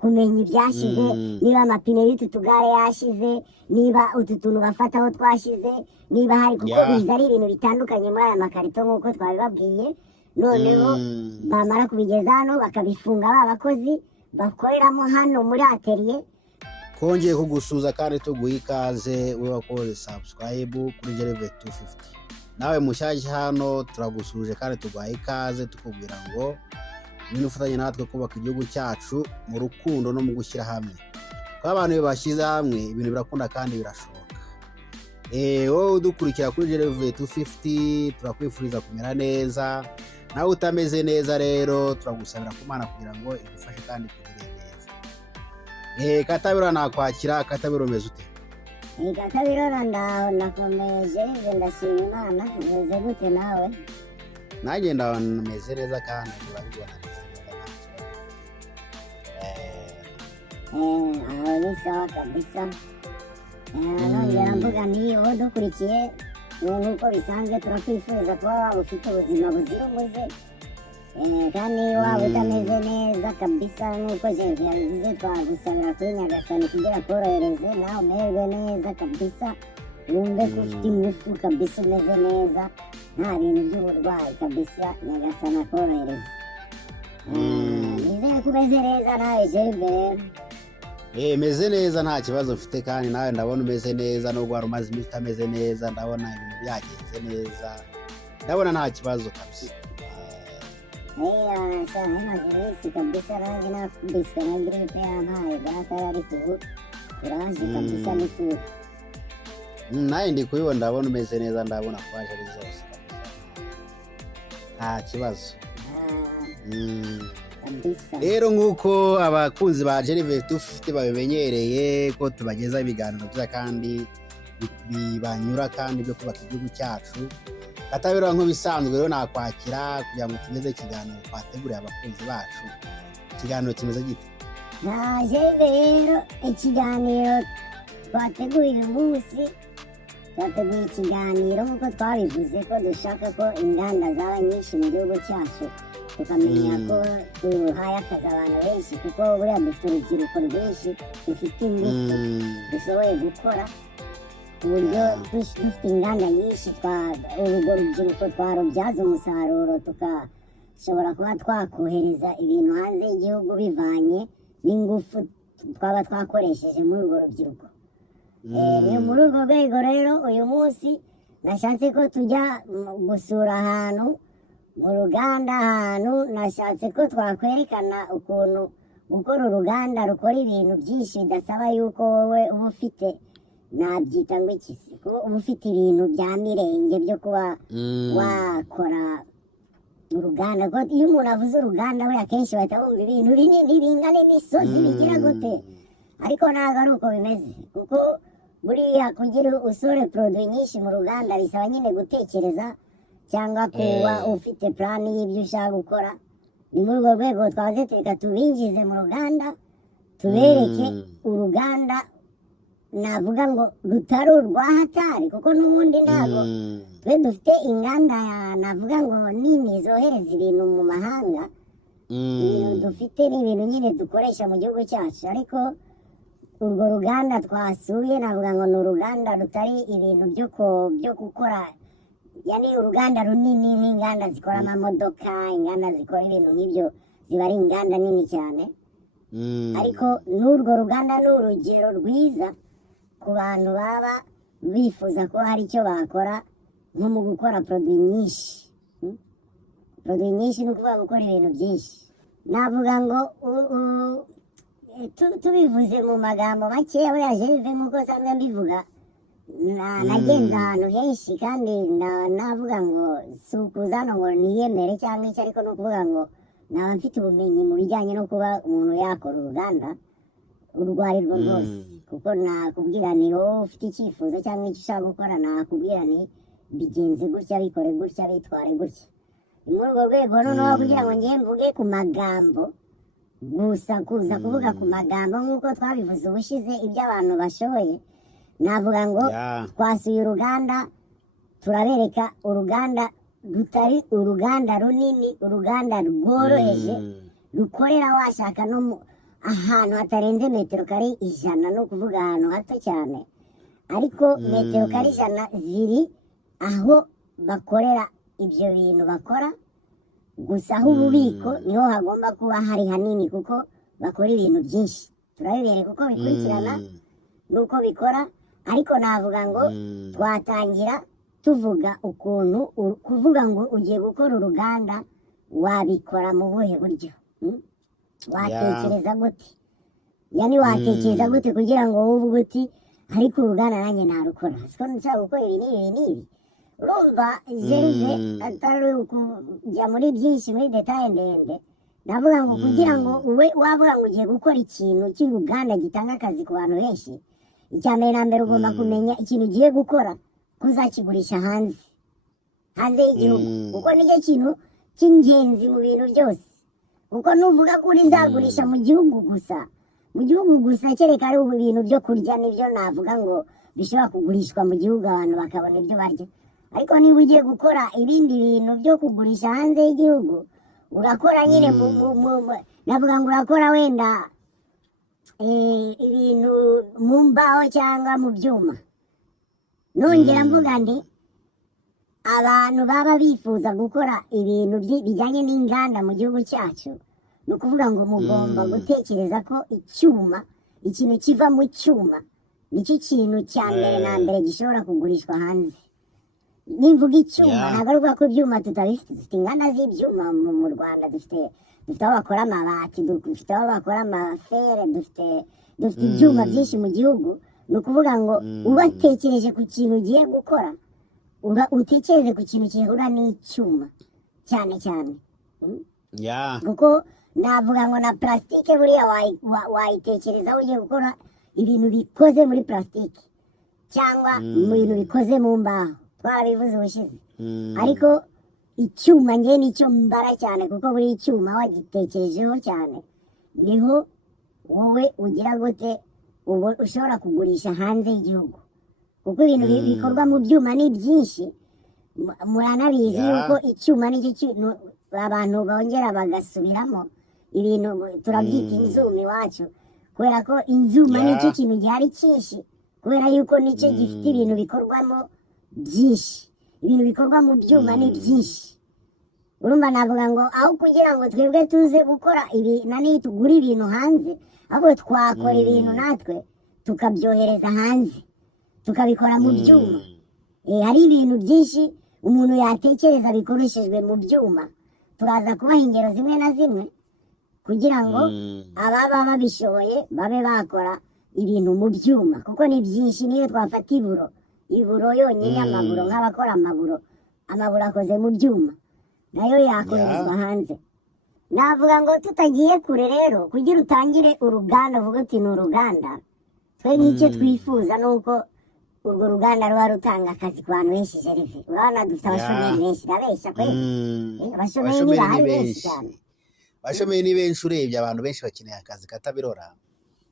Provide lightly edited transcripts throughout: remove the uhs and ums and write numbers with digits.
kumenya ibyashize niba amapine y'utu tugare yashize niba utu tuntu bafataho twashize niba hari kuko biza ari ibintu bitandukanye muri aya makarito nk'uko twabibabwiye noneho bamara kubigeza hano bakabifunga babakozi bakoreramo hano muri atelier. Kongeye kugusuza kandi tuguha ikaze we wakoze subscribe kuri Gervais 250. Nawe mushyashya hano turagusuje kandi tuguha ikaze tukubwira ngo ni ufatanye natwe kubaka igihugu cyacu mu rukundo no mu gushyira hamwe. Kwa abantu bashyize hamwe ibintu birakunda kandi birashoboka. Wowe udukurikira kuri Gervais 250 turakwifuriza kumera neza. Nawe utameze neza rero turagusabira ku Mana kugira ngo igufashe kandi kugire neza. Katabiro nakwakira. Katabiro meze ute? Katabiro ndakomeje ndashima Imana. Meze gute nawe? Nanjye ndameze neza kandi urabibona neza. Aho ni sawa kabisa. Nongera mvuga nti wowe dukurikiye nk'uko bisanzwe turakwifuriza kuba waba ufite ubuzima buzira umuze kandi waba utameze neza kabisa nk'uko Gervais yabivuze twagusabira kuri Nyagasani kugira korohereze nawe umererwe neza kabisa wumve ko ufite ingufu kabisa umeze neza nta bintu by'uburwayi kabisa Nyagasani akorohereze. Nizere ko umeze neza nawe Gervais. Meze neza nta kibazo mfite kandi nawe ndabona umeze neza nubwo wari umaze iminsi utameze neza ndabona ibintu byagenze neza ndabona nta kibazo kabisa. Maze iminsi kabisa nanjye nakubiswe na gripe yampaye data ariko ubu uraje kabisa n'ifu. Nawe ndi kubibona ndabona umeze neza ndabona kwaje ari zose nta kibazo. Rero nk'uko abakunzi ba Gervais 250 babimenyereye ko tubageza ibiganiro byiza kandi bibanyura kandi byo kubaka igihugu cyacu. Katabiro nk'ubisanzwe rero nakwakira kugira ngo tugeze ikiganiro twateguriye abakunzi bacu. Ikiganiro kimeze gite? Rero ikiganiro twateguye uyu munsi twateguye ikiganiro nk'uko twabivuze ko dushaka ko inganda zaba nyinshi mu gihugu cyacu tukamenya ko duhaye akazi abantu benshi kuko buriya dufite urubyiruko rwinshi dufite ingufu dushoboye gukora ku buryo dufite inganda nyinshi urwo rubyiruko twarubyaza umusaruro tukashobora kuba twakohereza ibintu hanze y'igihugu bivanye n'ingufu twaba twakoresheje muri urwo rubyiruko. Ni muri urwo rwego rero uyu munsi nashatse ko tujya gusura ahantu mu ruganda nashatse ko twakwerekana ukuntu gukora uruganda rukora ibintu byinshi bidasaba yuko wowe uba ufite nabyita ngo iki ko uba ufite ibintu bya mirenge byo kuba wakora uruganda. Iyo umuntu avuze uruganda we akenshi bahita bumva ibintu binini bingana imisozi bigira gute ariko ntabwo ari uko bimeze kuko buriya kugira usore produit nyinshi mu ruganda bisaba nyine gutekereza cyangwa kuba ufite plan y'ibyo ushaka gukora. Ni muri urwo rwego twaze reka tubinjize mu ruganda tubereke uruganda navuga ngo rutari urwa hatari kuko n'ubundi ntabwo twe dufite inganda navuga ngo nini zohereza ibintu mu mahanga. Ibintu dufite ni ibintu nyine dukoresha mu gihugu cyacu ariko urwo ruganda twasuye navuga ngo ni uruganda rutari ibintu byo gukora yani uruganda runini n'inganda zikora amamodoka inganda zikora ibintu nk'ibyo ziba ari inganda nini cyane ariko n'urwo ruganda ni urugero rwiza ku bantu baba bifuza ko hari icyo bakora nko mu gukora produit nyinshi. Produit nyinshi ni ukuvuga gukora ibintu byinshi. Navuga ngo tubivuze mu magambo makeya buriya Gervais nk'uko nsanzwe mbivuga nagenze ahantu henshi kandi navuga ngo si ukuza hano ngo niyemere cyangwa iki ariko ni ukuvuga ngo naba mfite ubumenyi mu bijyanye no kuba umuntu yakora uruganda urwo ari rwo rwose kuko nakubwira ni wowe ufite icyifuzo cyangwa icyo ushaka gukora nakubwira ni bigenze gutya bikore gutya bitware gutya. Ni muri urwo rwego noneho kugira ngo njye mvuge ku magambo gusa kuza kuvuga ku magambo nk'uko twabivuze ubushize ibyo abantu bashoboye navuga ngo twasuye uruganda turabereka uruganda rutari uruganda runini uruganda rworoheje rukorera washaka no ahantu hatarenze metero kare 100, no kuvuga ahantu hato cyane, ariko metero kare 100 ziri aho bakorera ibyo bintu bakora. Gusa aho ububiko niho hagomba kuba hari hanini, kuko bakora ibintu byinshi. Turabibereye kuko bikurikirana nuko bikora, ariko navuga ngo twatangira tuvuga ukuntu kuvuga ngo ugiye gukora uruganda wabikora mu buhe buryo. Watekereza gute? Yani watekereza gute kugira ngo uvuge uti ariko uruganda nanjye narukora, siko nshaka gukora ibi n'ibi. Urumva Gerve atari kujya muri byinshi muri detaye ndende. Navuga ngo kugira ngo wavuga ngo ugiye gukora ikintu cy'uruganda gitanga akazi ku bantu benshi, icya mbere na mbere ugomba kumenya ikintu ugiye gukora kuzakigurisha hanze y'igihugu, kuko nicyo kintu cy'ingenzi mu bintu byose. Kuko nuvuga ko uzagurisha mu gihugu gusa kereka ari ibintu byo kurya, nibyo navuga ngo bishobora kugurishwa mu gihugu abantu bakabona ibyo barya. Ariko niba ugiye gukora ibindi bintu byo kugurisha hanze y'igihugu, urakora nyine navuga ngo urakora wenda ibintu mu mbaho cyangwa mu byuma. Nongera mvuga nti abantu baba bifuza gukora ibintu bijyanye n'inganda mu gihugu cyacu, ni ukuvuga ngo mugomba gutekereza ko ikintu kiva mu cyuma nicyo kintu cya mbere na mbere gishobora kugurishwa hanze. Nimvuga icyuma ntabwo ari ukuvuga ko ibyuma tutabifite. Dufite inganda z'ibyuma mu Rwanda, dufite aho bakora amabati, dufite aho bakora amafere, dufite ibyuma byinshi mu gihugu. Ni ukuvuga ngo ubatekereje ku kintu ugiye gukora, utekereze ku kintu gihura n'icyuma cyane cyane. Kuko navuga ngo na plastique buriya wayitekerezaho ugiye gukora ibintu bikoze muri plastique cyangwa mu bintu bikoze mu mbaho, twarabivuze ubushize. Ariko icyuma njye nicyo mbara cyane, kuko buri icyuma wagitekerejeho cyane niho wowe ugira gute ubu ushobora kugurisha hanze y'igihugu. Kuko ibintu bikorwa mu byuma ni byinshi, muranabizi yuko icyuma nicyo kintu abantu bongera bagasubiramo ibintu turabyita inzuma iwacu, kubera ko inzuma nicyo kintu gihari cyinshi, kubera yuko nicyo gifite ibintu bikorwamo byinshi. Ibintu bikorwa mu byuma ni byinshi. Urumva navuga ngo aho kugira ngo twebwe tuze gukora ibi nani tugura ibintu hanze, ahubwo twakora ibintu natwe tukabyohereza hanze tukabikora mu byuma. Hari ibintu byinshi umuntu yatekereza bikoreshejwe mu byuma. Turaza kubaha ingero zimwe na zimwe kugira ngo ababa babishoboye babe bakora ibintu mu byuma, kuko ni byinshi. Niyo twafata iburo yonyine, amaburo, nk'abakora amaburo akoze mu byuma, nayo yakoherezwa hanze. Navuga ngo tutagiye kure rero, kugira utangire uruganda uvuga uti ni uruganda, twe nk'icyo twifuza ni uko urwo ruganda ruba rutanga akazi ku bantu benshi. Gerve, urabona dufite abashomeri benshi, ndabeshya kweli? Abashomeri bahari benshi cyane. Abashomeri ni benshi, urebye abantu benshi bakeneye akazi katabirora.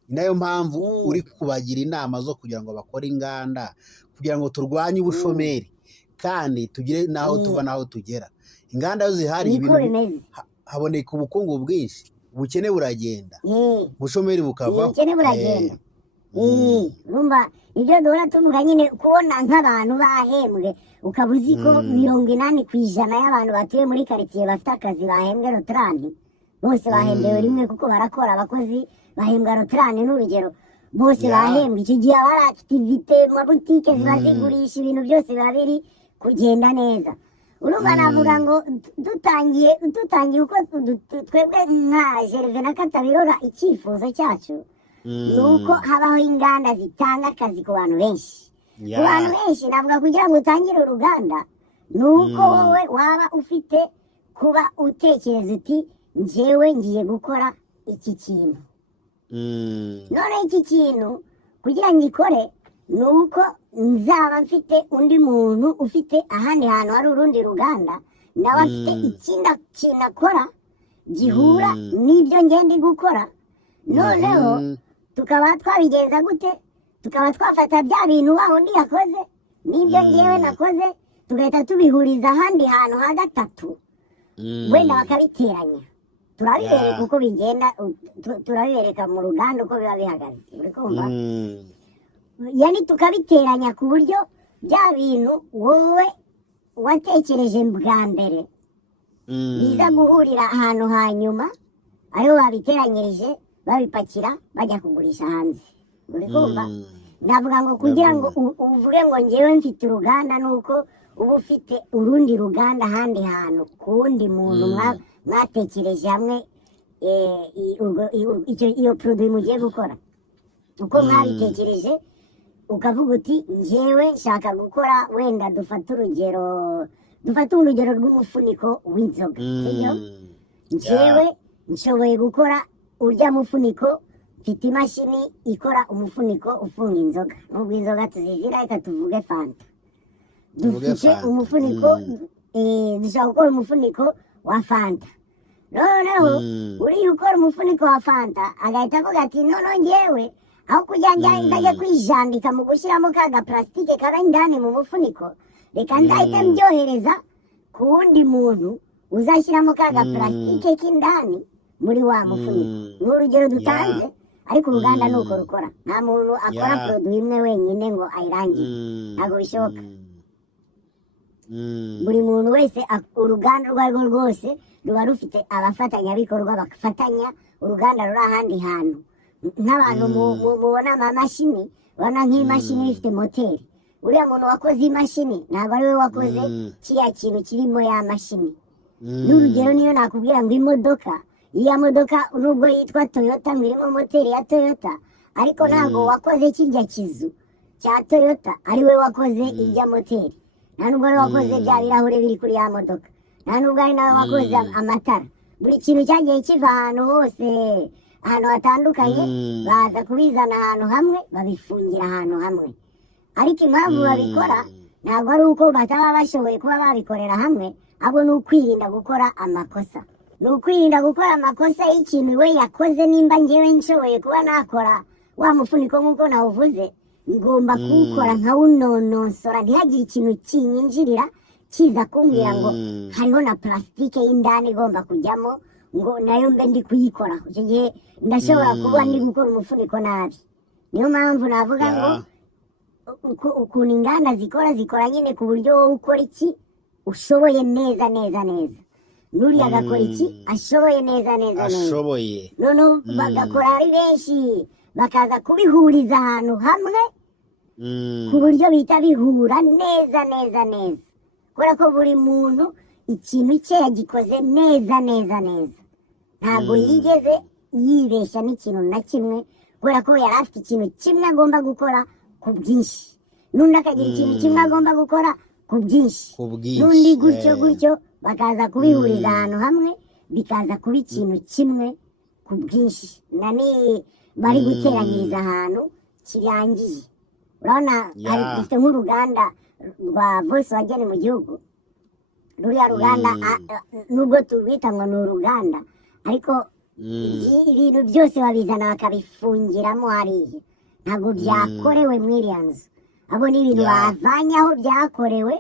Ni nayo mpamvu uri kubagira inama zo kugira ngo bakore inganda, kugira ngo turwanye ubushomeri kandi tugire naho tuva naho tugera. Inganda zihari ibintu haboneka ubukungu bwinshi, ubukene buragenda, ubushomeri bukava. Ubukene buragenda. Urumva ibyo duhora tuvuga nyine, kubona nk'abantu bahembwe ukaba uzi ko 80% y'abantu batuye muri quartier bafite akazi bahembwe rotrani, bose bahembewe rimwe kuko barakora. Abakozi bahembwa rotrani n'urugero, bose bahembwe. Icyo gihe abari activite mu butike ziba zigurisha ibintu byose biba biri kugenda neza. Urumva navuga ngo dutangiye uko twebwe nka Gerve na Katabirora, icyifuzo cyacu ni uko habaho inganda zitanga akazi ku bantu benshi. Ku bantu benshi navuga kugira ngo utangire uruganda ni uko wowe waba ufite kuba utekereza uti njyewe ngiye gukora iki kintu. None iki kintu kugira ngo ikore ni uko nzaba mfite undi muntu ufite ahandi hantu hari urundi ruganda, nawe afite ikindi kintu akora gihura n'ibyo ngenda gukora. Noneho tukaba twabigenza gute? Tukaba twafata bya bintu wa undi yakoze n'ibyo ngewe nakoze, tugahita tubihuriza ahandi hantu ha gatatu, wenda bakabiteranya. turabibereka uko bigenda, turabibereka mu ruganda uko biba bihagaze, uri kumva? Yani tukabiteranya ku buryo bya bintu wowe watekereje bwa mbere biza guhurira ahantu hanyuma ariho babiteranyirije babipakira bajya kugurisha hanze, uri kumva? Ndavuga ngo kugira ngo uvuge ngo ngewe mfite uruganda nuko uba ufite urundi ruganda ahandi hantu ku wundi muntu mwatekereje hamwe iyo produit mugiye gukora uko mwabitekereje, ukavuga uti ngewe nshaka gukora, wenda dufate urugero rw'umufuniko w'inzoga, sibyo? Ngewe nshoboye gukora urya mufuniko, mfite imashini ikora umufuniko ufunga inzoga, nubwo inzoga tuzizira reka tuvuge fanta, dufite umufuniko dushaka gukora umufuniko wa fanta. Noneho uriya ukora umufuniko wa fanta agahita avuga ati noneho ngewe aho kujya ndajya kwijandika mu gushyiramo ka gaplastike kaba indani mu mufuniko, reka nzahita mbyohereza ku wundi muntu uzashyiramo ka gaplastike k'indani muri wa mufuniko. Ni urugero dutanze, ariko uruganda ni uko rukora, nta muntu akora produit imwe wenyine ngo ayirangize, ntabwo bishoboka. Buri muntu wese uruganda urwo arirwo rwose ruba rufite abafatanyabikorwa bafatanya uruganda ruri ahandi hantu, nk'abantu mubona amamashini, ubona nk'imashini ifite moteri, uriya muntu wakoze imashini ntabwo ari we wakoze kiriya kintu kirimo ya mashini. N'urugero niyo nakubwira ngo iriya modoka nubwo yitwa Toyota ngo irimo moteri ya Toyota, ariko ntabwo wakoze kirya kizu cya Toyota ari we wakoze irya moteri, nta nubwo ari we wakoze bya birahure biri kuri ya modoka, nta nubwo ari nawe wakoze amatara. Buri kintu cyagiye kiva ahantu hose, ahantu hatandukanye, baza kubizana ahantu hamwe babifungira ahantu hamwe. Ariko impamvu babikora ntabwo ari uko bataba bashoboye kuba babikorera hamwe, ahubwo ni ukwirinda gukora amakosa. Ni ukwirinda gukora amakosa y'ikintu we yakoze. Nimba ngewe nshoboye kuba nakora wa mufuniko nk'uko nawuvuze, ngomba kuwukora nkawunonosora, ntihagire ikintu kinyinjirira kiza kumbwira ngo hariho na plastike y'indani igomba kujyamo ngo nayo mbe ndi kuyikora. Icyo gihe ndashobora kuba ndi gukora umufuniko nabi. Niyo mpamvu navuga ngo ukuntu inganda zikora nyine ku buryo wowe ukora iki ushoboye neza, n'uriya agakora iki ashoboye neza, noneho bagakora ari benshi, bakaza kubihuriza ahantu hamwe ku buryo bihita bihura neza, kubera ko buri muntu ikintu cye yagikoze neza, ntabwo yigeze yibeshya n'ikintu na kimwe, kubera ko yari afite ikintu kimwe agomba gukora ku bwinshi, n'undi akagira ikintu kimwe agomba gukora ku bwinshi, n'undi gutyo bakaza kubihuriza ahantu hamwe, bikaza kuba ikintu kimwe ku bwinshi, bari guteranyiriza ahantu kirangiye. Urabona dufite nk'uruganda rwa Volkswagen mu gihugu, ruriya ruganda nubwo turwita ngo ni uruganda, ariko ibintu byose babizana bakabifungiramo hariya, ntabwo byakorewe muri iriya nzu, abo ni ibintu bavanye aho byakorewe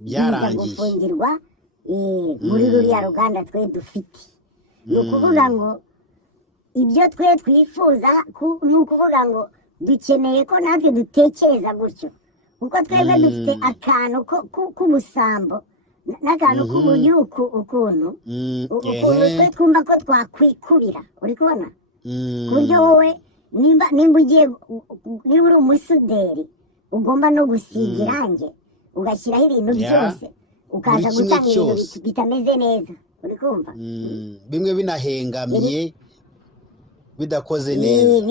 biza gufungirwa muri ruriya ruganda twe dufite. Ni ukuvuga ngo ibyo twe twifuza, ni ukuvuga ngo dukeneye ko natwe dutekereza gutyo, kuko twebwe dufite akantu k'ubusambo n'akantu k'uburyo ukuntu twe twumva ko twakwikubira, uri kubona? Ku buryo wowe nimba uri umusuderi ugomba no gusiga irangi ugashyiraho ibintu byose, ukaza gutanga ibintu bitameze neza, uri kumva? Bimwe binahengamye bidakoze neza.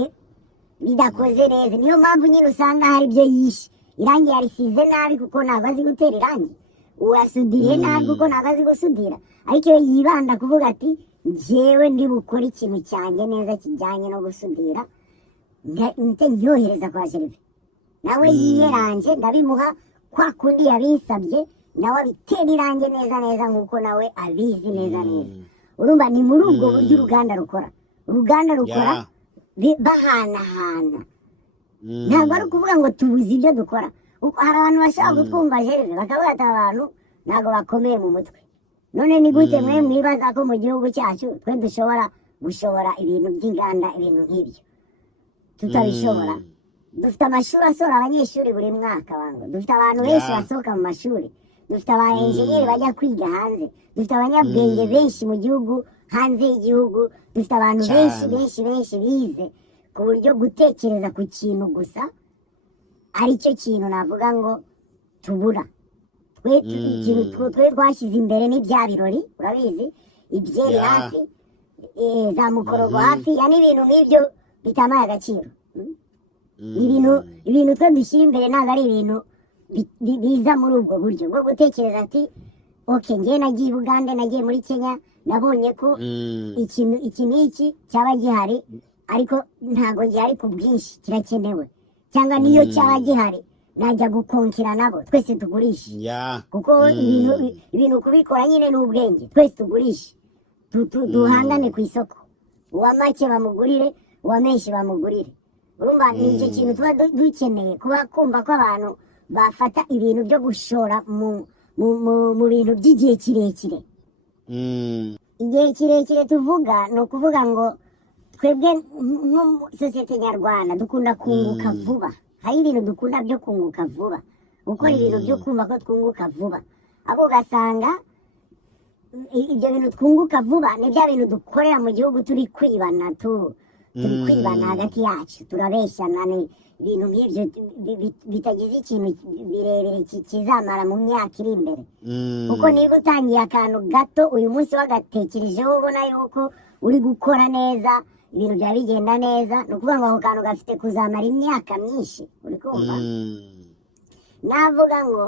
Niyo mpamvu nyine usanga hari ibyo yishe, irangi yarisize nabi kuko ntabwo azi gutera irangi, uwasudiriye nabi kuko ntabwo azi gusudira. Ariko iyo yibanda kuvuga ati njyewe ndi bukore ikintu cyanjye neza kijyanye no gusudira, nyohereza kwa Gervais, nawe yiyeranje ndabimuha kwa kundi yabinsabye, nawe abitera irangi neza nk'uko nawe abizi neza. Urumva ni muri ubwo buryo uruganda rukora bahanahana, ntabwo ari ukuvuga ngo tubuze ibyo dukora. Hari abantu bashaka kutwumva Gervais bakavuga ati abantu ntabwo bakomeye mu mutwe, none ni gute mwe mwibaza ko mu gihugu cyacu twe dushobora gushobora ibintu by'inganda ibintu nk'ibyo tutabishobora dufite amashuri asora abanyeshuri buri mwaka wangu dufite abantu benshi basohoka mu mashuri dufite aba engineer bajya kwiga hanze dufite abanyabwenge benshi mu gihugu hanze y'igihugu dufite abantu benshi bize ku buryo gutekereza ku kintu gusa aricyo kintu navuga ngo tubura twe twashyize imbere n'ibya birori urabizi ibyeri hafi za mukorogo hafi ya n'ibintu nk'ibyo bitamaye agaciro ibintu twe dushyira imbere ntabwo ari ibintu biza muri ubwo buryo bwo gutekereza ati oke ngewe nagiye i Bugande nagiye muri Kenya nabonye ko iki n'iki cyaba gihari ariko ntabwo gihari ku bwinshi kirakenewe cyangwa niyo cyaba gihari najya gukonkera nabo twese tugurishe kuko ibintu kubikora nyine n'ubwenge twese tugurishe duhangane ku isoko uwa make bamugurire uwa menshi bamugurire urumva ni icyo kintu tuba dukeneye kuba kumva ko abantu bafata ibintu byo gushora mu bintu by'igihe kirekire igihe kirekire tuvuga ni ukuvuga ngo twebwe nko sosiyete nyarwanda dukunda kunguka vuba hari ibintu dukunda byo kunguka vuba gukora ibintu byo kumva ko twunguka vuba abo ugasanga ibyo bintu twunguka vuba ni bya bintu dukorera mu gihugu turi kwibana turi kwibana hagati yacu turabeshyana ni ibintu nk'ibyo bitagize ikintu birebire kizamara mu myaka iri imbere kuko niba utangiye akantu gato uyu munsi wagatekerejeho ubona yuko uri gukora neza ibintu byaba bigenda neza ni ukuvuga ngo ako kantu gafite kuzamara imyaka myinshi uri kumva navuga ngo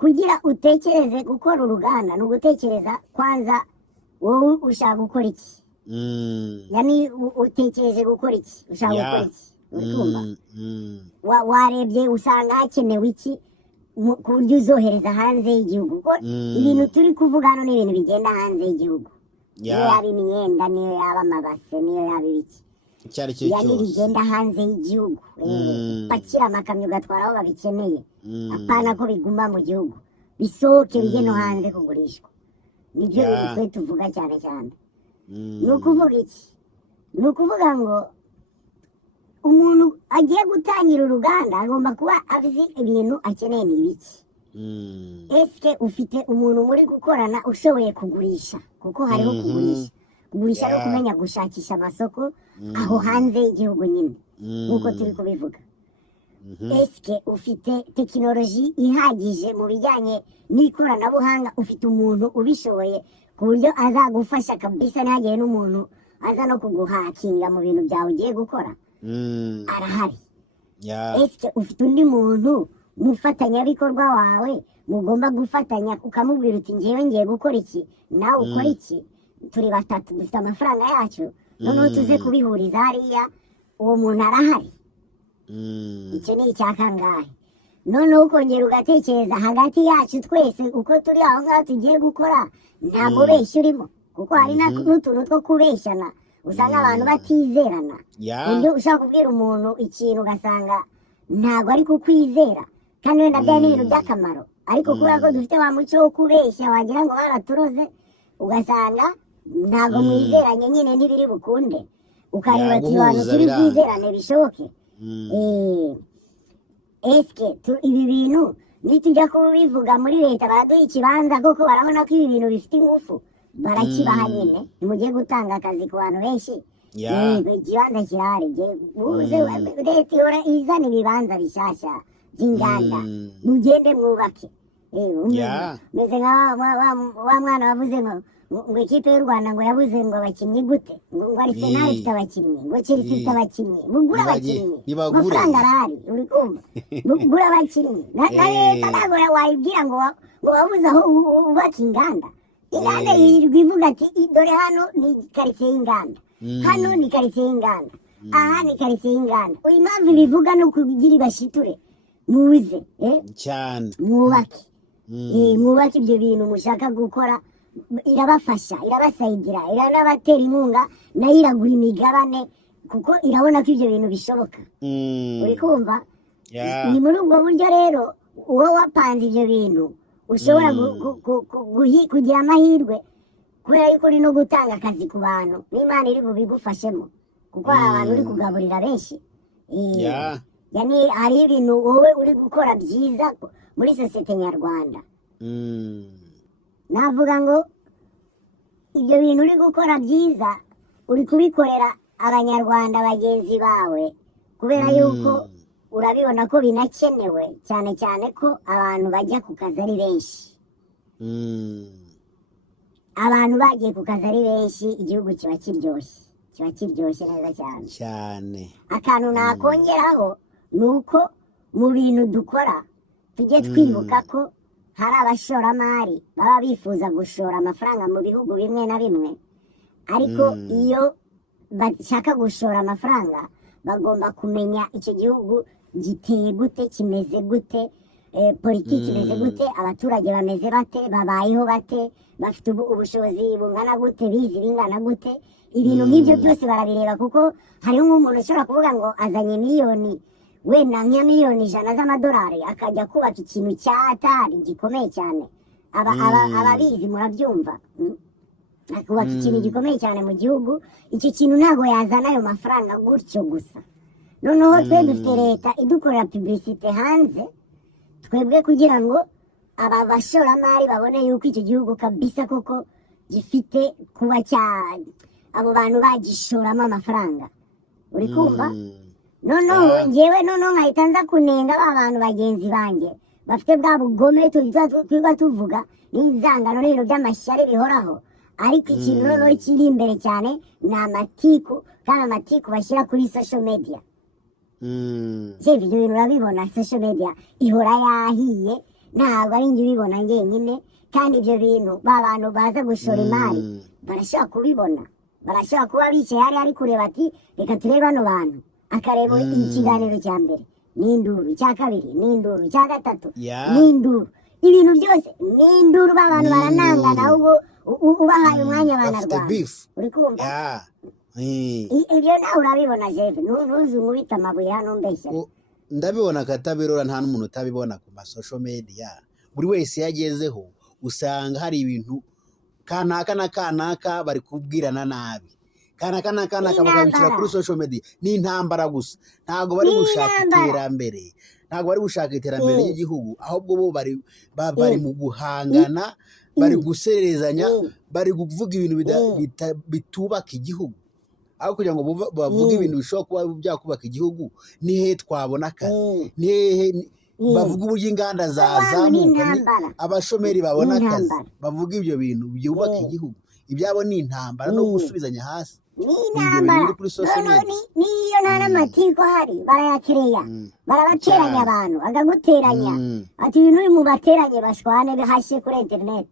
kugira utekereze gukora uruganda ni ugutekereza kwanza wowe ushaka gukora iki yani utekereje gukora iki ushaka gukora iki uri kumva warebye usanga hakenewe iki ku buryo uzohereza hanze y'igihugu kuko ibintu turi kuvuga hano ni ibintu bigenda hanze y'igihugu niyo yaba imyenda niyo yaba amabase niyo yaba ibiki yani bigenda hanze y'igihugu pakira amakamyo ugatwara aho babikeneye apana ko biguma mu gihugu bisohoke bijye no hanze kugurishwa nibyo bintu twe tuvuga cyane cyane ni ukuvuga iki ni ukuvuga ngo umuntu agiye gutangira uruganda agomba kuba azi ibintu akeneye ni ibiki ese ufite umuntu muri gukorana ushoboye kugurisha kuko hariho kugurisha no kumenya gushakisha amasoko aho hanze y'igihugu nyine nk'uko turi kubivuga ese ufite tekinoloji ihagije mu bijyanye n'ikoranabuhanga ufite umuntu ubishoboye ku buryo azagufasha kabisa ntihagire n'umuntu aza no kuguhakinga mu bintu byawe ugiye gukora arahari ese ufite undi muntu umufatanyabikorwa wawe mugomba gufatanya ukamubwira uti ngewe ngiye gukora iki nawe ukora iki turi batatu dufite amafaranga yacu noneho tuze kubihuriza hariya uwo muntu arahari icyo ni icya kangahe noneho ukongera ugatekereza hagati yacu twese uko turi aho ngaho tugiye gukora nta mubeshyi urimo kuko hari n'utuntu two kubeshyana usanga abantu batizerana uburyo ushaka kubwira umuntu ikintu ugasanga ntabwo ari kukwizera kandi wenda byari n'ibintu by'akamaro ariko kubera ko dufite wa muco wo kubeshya wagira ngo baraturoze ugasanga ntabwo mwizeranye nyine n'ibiri bukunde ukareba ati abantu turi bwizerane bishoboke eske ibi bintu nitujya kubivuga muri leta baraduha ikibanza koko barabona ko ibi bintu bifite ingufu barakibaha nyine ntimugiye gutanga akazi ku bantu benshi ikibanza kirahari leta ihora izana ibibanza bishyashya by'inganda mugende mwubake meze nka wa mwana wavuze ngo ikipe y'u Rwanda ngo yabuze ngo abakinnyi gute ngo Arsenal ifite abakinnyi ngo Chelsea ifite abakinnyi mugura abakinnyi amafaranga arahari uri kumva mugura abakinnyi na leta ntabwo wayibwira ngo wabuze aho ubaka inganda yirirwa ivuga ati dore hano ni karitsiye y'inganda hano ni karitsiye y'inganda aha ni karitsiye y'inganda uyu mpamvu ibivuga no kugira ibashiture muze cyane mwubake ibyo bintu mushaka gukora irabafasha irabasayidira iranabatera inkunga nayo iragura imigabane kuko irabona ko ibyo bintu bishoboka uri kumva ni muri ubwo buryo rero uwo wapanze ibyo bintu ushobora kugira amahirwe kubera yuko uri no gutanga akazi ku bantu n'Imana iri bubigufashemo kuko hari abantu uri kugaburira benshi. Yani hari ibintu wowe uri gukora byiza muri sosiyete nyarwanda. Navuga ngo ibyo bintu uri gukora byiza uri kubikorera abanyarwanda bagenzi bawe kubera yuko urabibona ko binakenewe cyane cyane ko abantu bajya ku kazi ari benshi. Abantu bagiye ku kazi ari benshi igihugu kiba kiryoshye neza cyane. Akantu nakongeraho nuko mu bintu dukora tujye twibuka ko hari abashoramari baba bifuza gushora amafaranga mu bihugu bimwe na bimwe, ariko iyo bashaka gushora amafaranga bagomba kumenya icyo gihugu giteye gute, kimeze gute, politiki imeze gute, abaturage bameze bate, babayeho bate, bafite ubushobozi bungana gute, bizi bingana gute. Ibintu nk'ibyo byose barabireba kuko hariho nk'umuntu ushobora kuvuga ngo azanye miliyoni wenda nka miliyoni 100 z'amadolari akajya kubaka ikintu cya atari gikomeye cyane. Ababizi murabyumva, akubaka ikintu gikomeye cyane mu gihugu. Icyo kintu ntabwo yazana ayo mafaranga gutyo gusa. Noneho twe dufite leta idukorera publicité hanze twebwe kugira ngo aba bashoramari babone yuko icyo gihugu kabisa koko gifite kuba abo bantu bagishoramo amafaranga. Uri kumva? Noneho ngewe nkahita nza kunenga ba bantu bagenzi banjye bafite bwa bugome twiga tuvuga n'inzangano n'ibintu by'amashyari bihoraho, ariko ikintu noneho kiri imbere cyane ni amatiku, kandi amatiku bashyira kuri social media. Ibyo bintu urabibona, social media ihora yahiye, ntabwo ari njye ubibona njyenyine, kandi ibyo bintu ba bantu baza gushora imari barashobora kubibona, barashobora kuba bicaye hariya ari kureba ati reka turebe bano bantu, akareba ikiganiro cya mbere n'induru, icya kabiri n'induru, icya gatatu n'induru, ibintu byose n'induru. Ba bantu baranangana ahubwo ubahaye umwanya abanyarwanda. Uri kumva? Ibyo nawe urabibona Jeff, ntuzi nkubita amabuye hano mbeshya. Ndabibona katabirora, nta n'umuntu utabibona ku masocial media. Buri wese yagezeho usanga hari ibintu kanaka na kanaka bari kubwirana nabi, kanaka na kanaka bakabishyira kuri social media. Ni intambara gusa, ntabwo bari gushaka iterambere, ntabwo bari gushaka iterambere ry'igihugu, ahubwo bo bari mu guhangana, bari gusererezanya, bari kuvuga ibintu bitubaka igihugu. Aho kugira ngo bavuge ibintu bishobora kuba byakubaka igihugu, ni he twabona akazi, ni hehe bavuga uburyo inganda zazamuka, abashomeri babona akazi, bavuga ibyo bintu byubaka igihugu. Ibyabo ni intambara no gusubizanya hasi. Ni intambara. Niyo nta n'amatiku ahari barayakereya, barabateranya abantu, agaguteranya ati ibintu uri mu bateranye bashwane bihashye kuri internet.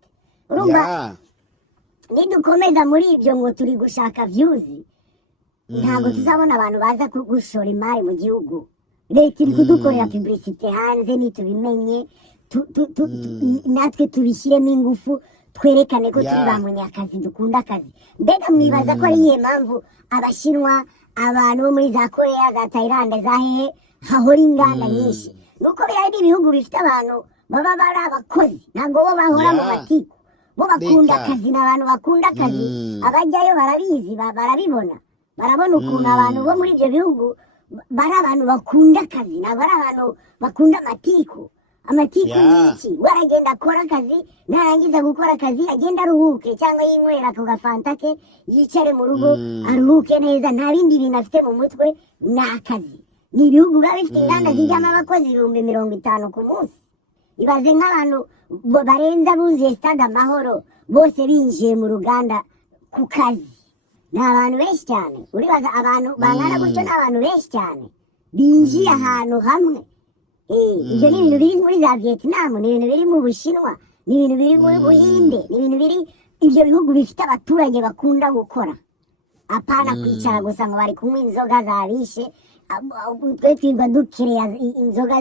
Urumva nidukomeza muri ibyo ngo turi gushaka views, ntabwo tuzabona abantu baza gushora imari mu gihugu. Leta iri kudukorera publicité hanze, nitubimenye natwe tubishyiremo ingufu, twerekane ko turi ba munyakazi, dukunda akazi. Mbega mwibaza ko ari iyihe mpamvu Abashinwa, abantu bo muri za Korea, za Thailand, za hehe hahora inganda nyinshi? Nuko biriya ibihugu bifite abantu baba bari abakozi, ntabwo bo bahora mu matiku. Bo bakunda akazi, n'abantu bakunda akazi, abajyayo barabizi, barabibona, barabona ukuntu abantu bo muri ibyo bihugu bari abantu bakunda akazi, ntabwo ari abantu bakunda amatiku. Amatiku y'iki? Waragenda akora akazi, narangiza gukora akazi agenda aruhuke, cyangwa yinywera ku gafanta ke, yicare mu rugo aruhuke neza, nta bindi bintu afite mu mutwe, ni akazi. Ni ibihugu biba bifite inganda zijyamo abakozi 50,000 ku munsi. Ibaze nk'abantu barenza buzuye stade Amahoro bose binjiye mu ruganda ku kazi, ni abantu benshi cyane. Uribaza abantu bangana gutyo, ni abantu benshi cyane binjiye ahantu hamwe. Ibyo ni ibintu biri muri za Vietnam, ni ibintu biri mu Bushinwa, ni ibintu biri mu Buhinde, ni ibintu biri ibyo bihugu bifite abaturage bakunda gukora, apana kwicara gusa ngo bari kunywa inzoga zabishe. Twe twirwa dukereya inzoga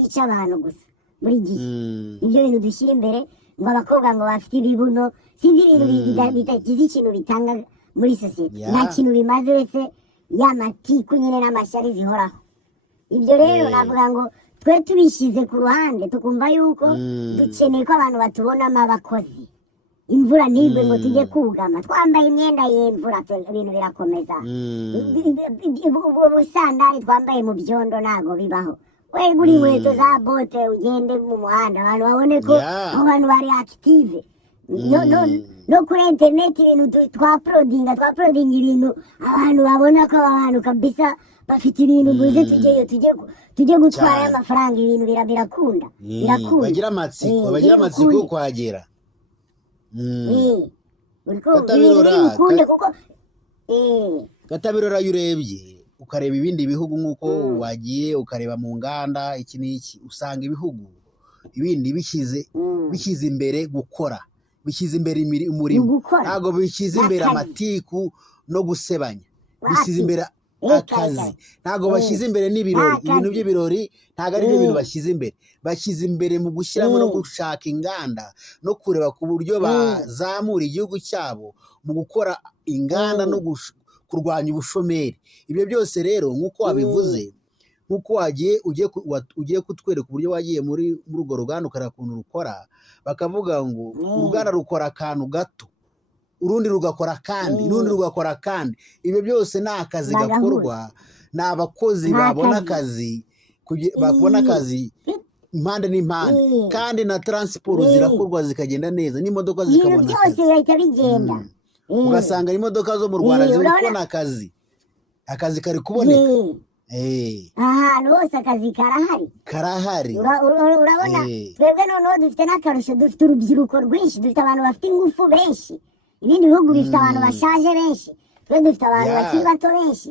zica abantu gusa buri gihe. Ibyo bintu dushyira imbere ngo abakobwa ngo bafite ibibuno, sinzi ibintu bitagize ikintu bitanga muri sosiyete, nta kintu bimaze uretse y'amatiku nyine n'amashyari zihoraho. Ibyo rero navuga ngo twe tubishyize ku ruhande tukumva yuko dukeneye ko abantu batubonamo abakozi, imvura ntigwe ngo tujye kugama twambaye imyenda y'imvura, ibintu birakomeza. Ubusandari twambaye mu byondo ntago bibaho. Wegura inkweto za bote ugende mu muhanda abantu babone ko abantu bari active. No kuri internet ibintu twaplodinga ibintu abantu babona ko abantu kabisa bafite ibintu muze tujye gutwara amafaranga, ibintu birakunda bagira amatsiko kwagera. Katabirora yurebye ukareba ibindi bihugu nk'uko wagiye ukareba mu nganda iki n'iki, usanga ibihugu ibindi bishyize imbere gukora, bishyize imbere umurimo, ntabwo bishyize imbere amatiku no gusebanya, bishyize imbere akazi, ntabwo bashyize imbere n'ibirori. Ibintu by'ibirori ntabwo ari byo bintu bashyize imbere, bashyize imbere mu gushyiramo no gushaka inganda no kureba ku buryo bazamura igihugu cyabo mu gukora inganda no kurwanya ubushomeri. Ibyo byose rero nk'uko wabivuze, nk'uko ugiye kutwereka uburyo wagiye muri urwo ruganda ukareba ukuntu rukora, bakavuga ngo uruganda rukora akantu gato, urundi rugakora kandi n'urundi rugakora kandi. Ibyo byose ni akazi gakorwa, ni abakozi babona akazi, babona akazi impande n'impande, kandi na transport zirakorwa zikagenda neza, n'imodoka zikabona akazi, byose bihita bigenda. Ugasanga imodoka zo mu Rwanda ziri kubona akazi kari kuboneka. Ahantu hose akazi karahari. Urabona twebwe noneho dufite n'akarusho, dufite urubyiruko rwinshi, dufite abantu bafite ingufu benshi. Ibindi bihugu bifite abantu bashaje benshi, twe dufite abantu bakiri bato benshi.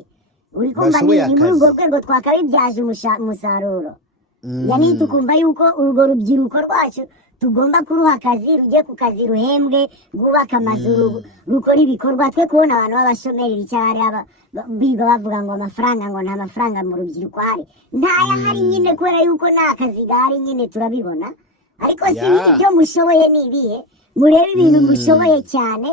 Uri kumva ni muri urwo rwego twakabibyaje umusaruro. Yani tukumva yuko urwo rubyiruko rwacu tugomba kuruha akazi, rujye ku kazi ruhembwe, rwubaka amazu, rukora ibikorwa. Twe kubona abantu b'abashomeri bicara biga bavuga ngo amafaranga, ngo nta mafaranga mu rubyiruko hari, ntayahari nyine kubera yuko nta kazi gahari nyine turabibona. Ariko si ibyo mushoboye ni ibihe, murebe ibintu mushoboye cyane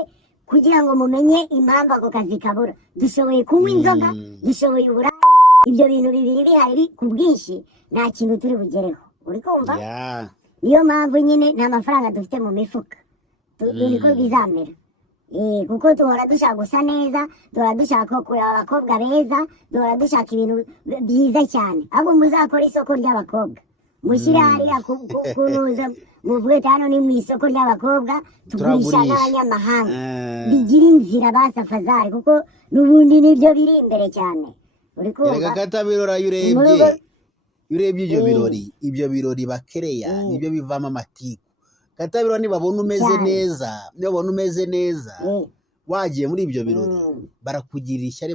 kugira ngo mumenye impamvu ako kazi kabura. Dushoboye kunywa inzoga, dushoboye uburaya, ibyo bintu bibiri bihari ku bwinshi, nta kintu turi bugereho. Uri kumva? Niyo mpamvu nyine nta mafaranga dufite mu mifuka, niko bizamera. Kuko duhora dushaka gusa neza, duhora dushaka kureba abakobwa beza, duhora dushaka ibintu byiza cyane. Ahubwo muzakora isoko ry'abakobwa, mushyire hariya kunuza, muvuge hano ni mu isoko ry'abakobwa, tugurisha n'abanyamahanga, bigira inzira basafazari, kuko n'ubundi nibyo biri imbere cyane. Uri kumva? Katabirora urebye ibyo birori bakereya nibyo bivamo amatiku. Katabirora nibabona umeze neza, wagiye muri ibyo birori barakugirira ishyari,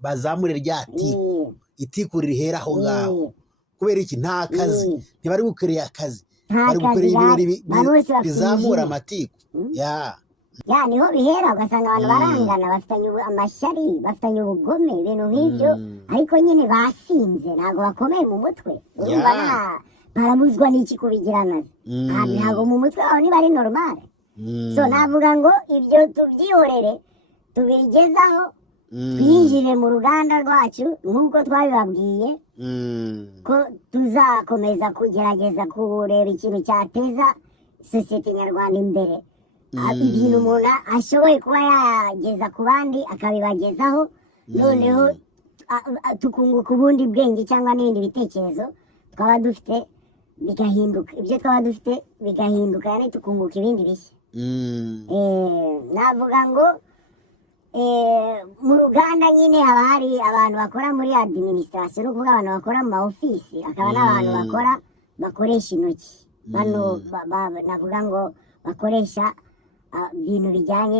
bazamure rya itiku rihera aho ngaho. Kubera iki? Nta kazi, ntibari gukerera akazi, bari gukerera ibirori bizamura amatiku. Niho bihera, ugasanga abantu barangana, bafitanye amashyari, bafitanye ubugome, ibintu nk'ibyo. Ariko nyine basinze, ntabwo bakomeye mu mutwe. Urumva barabuzwa n'iki kubigirana? Ntabwo mu mutwe wabo niba ari normal. So navuga ngo ibyo tubyihorere, tubigezaho, twinjire mu ruganda rwacu nk'uko twabibabwiye ko tuzakomeza kugerageza kureba ikintu cyateza sosiyete nyarwanda imbere. Ibintu umuntu ashoboye kuba yageza ku bandi akabibagezaho, noneho tukunguka ubundi bwenge cyangwa n'ibindi bitekerezo twaba dufite bigahinduka, ibyo twaba dufite bigahinduka, yani tukunguka ibindi bishya. Navuga ngo mu ruganda nyine haba hari abantu bakora muri administration, no kuvuga abantu bakora mu ofisi, akaba n'abantu bakoresha intoki. Bano navuga ngo bakoresha ibintu bijyanye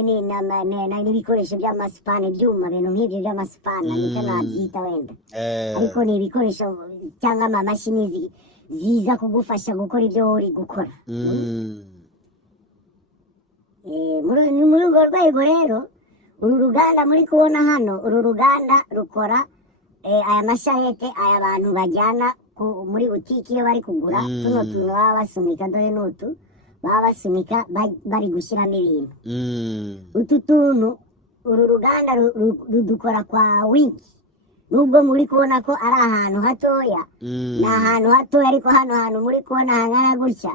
n'ibikoresho by'amasupane, ibyuma, ibintu nk'ibyo by'amasupane, nicyo nabyita wenda. Ariko ni ibikoresho cyangwa amamashini ziza kugufasha gukora ibyo uri gukora. Muri urwo rwego rero, uru ruganda muri kubona hano, uru ruganda rukora aya masharete, aya bantu bajyana muri butiki iyo bari kugura tuno tuntu baba basunika, dore n'utu baba basunika bari gushyiramo ibintu. Utu tuntu uru ruganda rudukora kwa wiki, nubwo muri kubona ko ari ahantu hatoya ni ahantu hatoya ariko hano hantu muri kubona hangana gutya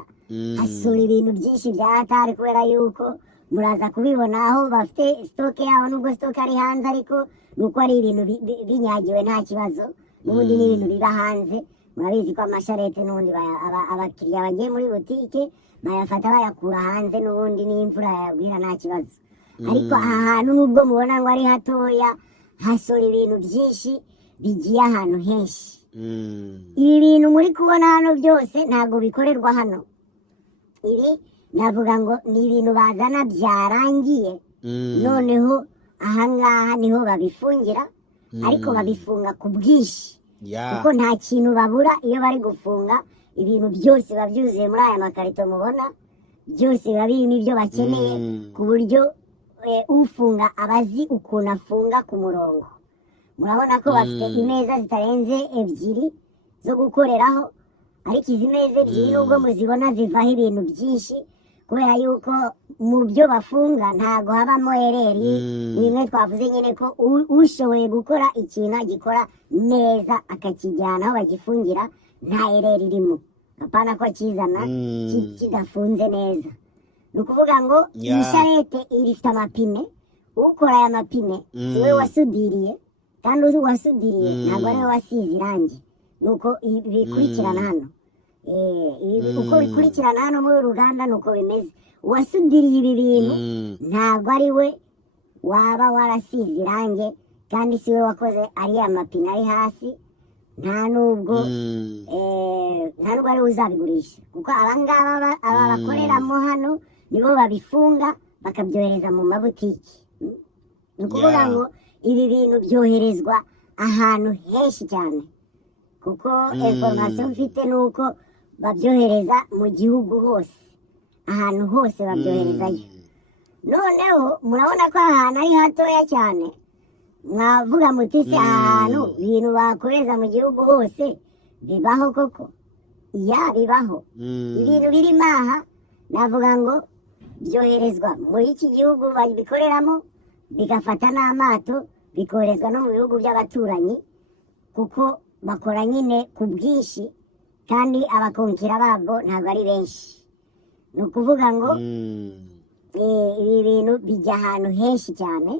hasura ibintu byinshi bya hatari kubera yuko muraza kubibona aho bafite stoke yabo nubwo stoke ari hanze ariko nuko ari ibintu binyagiwe nta kibazo n'ubundi ni ibintu biba hanze murabizi ko amasharete n'ubundi abakiriya bagiye muri butike bayafata bayakura hanze n'ubundi n'imvura yagwira nta kibazo ariko aha hantu nubwo mubona ngo ari hatoya hasora ibintu byinshi bigiye ahantu henshi ibi bintu muri kubona hano byose ntabwo bikorerwa hano ibi navuga ngo ni ibintu bazana byarangiye noneho ahangaha niho babifungira ariko babifunga ku bwinshi kuko nta kintu babura iyo bari gufunga ibintu byose biba byuzuye muri aya makarito mubona byose biba birimo ibyo bakeneye ku buryo ufunga abazi ukuntu afunga ku murongo murabona ko bafite imeza zitarenze ebyiri zo gukoreraho ariko izi meza ebyiri nubwo muzibona zivaho ibintu byinshi kubera yuko mu byo bafunga ntago habamo ereri ni bimwe twavuze nyine ko ushoboye gukora ikintu agikora neza akakijyana aho bagifungira nta ereri irimo apana ko akizana kidafunze neza ni ukuvuga ngo iyi sharete irifite amapine ukora aya mapine siwe wasudiriye kandi uzi wasudiriye ntabwo ariwe wasize irangi nuko bikurikirana hano uko bikurikirana hano muri uruganda nuko bimeze uwasudiriye ibi bintu ntabwo ari we waba warasize irangi kandi siwe wakoze ariya mapine ari hasi nta nubwo ari we uzabigurisha kuko abangaba aba bakoreramo hano nibo babifunga bakabyohereza mu mabutiki ni ukuvuga ngo ibi bintu byoherezwa ahantu henshi cyane kuko information mfite ni uko babyohereza mu gihugu hose ahantu hose babyoherezayo noneho murabona ko ahantu ari hatoya cyane mwavuga muti se ahantu ibintu bakoreza mu gihugu hose bibaho koko bibaho ibintu birimo aha navuga ngo byoherezwa muri iki gihugu babikoreramo bigafata n'amato bikoherezwa no mu bihugu by'abaturanyi kuko bakora nyine ku bwinshi kandi abakonkira babo ntabwo ari benshi ni ukuvuga ngo ibi bintu bijya ahantu henshi cyane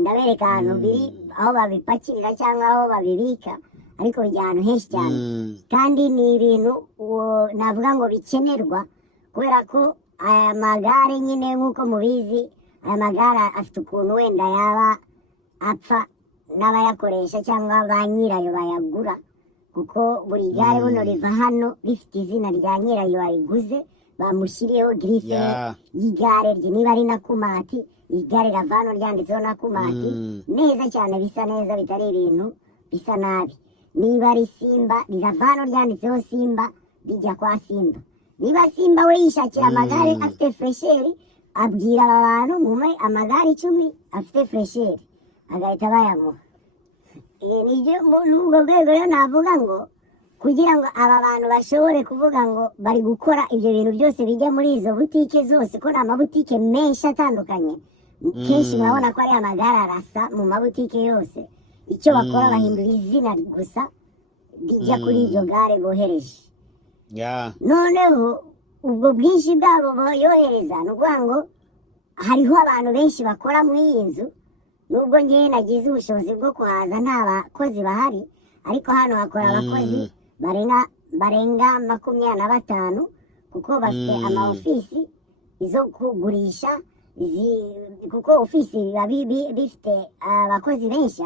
ndabereka ahantu biri aho babipakirira cyangwa aho babibika ariko bijya ahantu henshi cyane kandi ni ibintu navuga ngo bikenerwa kubera ko aya magare nyine nk'uko mubizi aya magare afite ukuntu wenda yaba apfa n'abayakoresha cyangwa ba nyirayo bayagura kuko buri gare buno riva hano rifite izina rya nyirayo wariguze bamushyiriyeho girife y'igare rye niba ari na kumati igare rava hano ryanditseho na kumati neza cyane bisa neza bitari ibintu bisa nabi niba ari simba rirava hano ryanditseho simba rijya kwa simba niba simba we yishakira amagare afite fresheri abwira aba bantu mume amagare 10 afite fresheri agahita bayamuha nibyo n'ubwo rwego rero navuga ngo kugira ngo aba bantu bashobore kuvuga ngo bari gukora ibyo bintu byose bijya muri izo butike zose ko ni amabutike menshi atandukanye kenshi murabona ko ari amagare arasa mu mabutike yose icyo bakora bahindura izina gusa rijya kuri iryo gare bohereje noneho ubwo bwinshi bwabo boyohereza ni ukuvuga ngo hariho abantu benshi bakora muri iyi nzu nubwo ngewe nagize ubushobozi bwo kuhaza nta bakozi bahari ariko hano hakora abakozi barenga 25 kuko bafite ama ofisi izo kugurisha kuko ofisi biba bifite abakozi benshi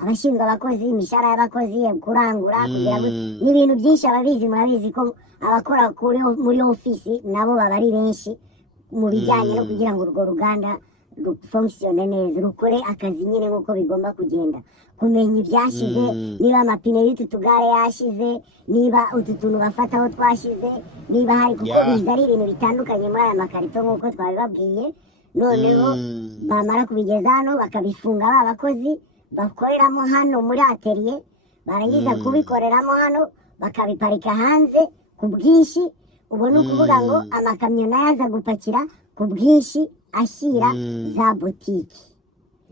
abashinzwe abakozi imishahara y'abakozi kurangura kugira ngo n'ibintu byinshi ababizi murabizi ko abakora muri ofisi nabo baba ari benshi mu bijyanye no kugira ngo urwo ruganda rufunkisione neza rukore akazi nyine nk'uko bigomba kugenda kumenya ibyashize niba amapine y'utu tugare yashize niba utu tuntu bafataho twashize niba hari kuko biza ari ibintu bitandukanye muri aya makarito nk'uko twabibabwiye noneho bamara kubigeza hano bakabifunga ba bakozi bakoreramo hano muri atelier barangiza kubikoreramo hano bakabiparika hanze ku bwinshi ubu ni ukuvuga ngo amakamyo nayo aza gupakira ku bwinshi ashyira za butiki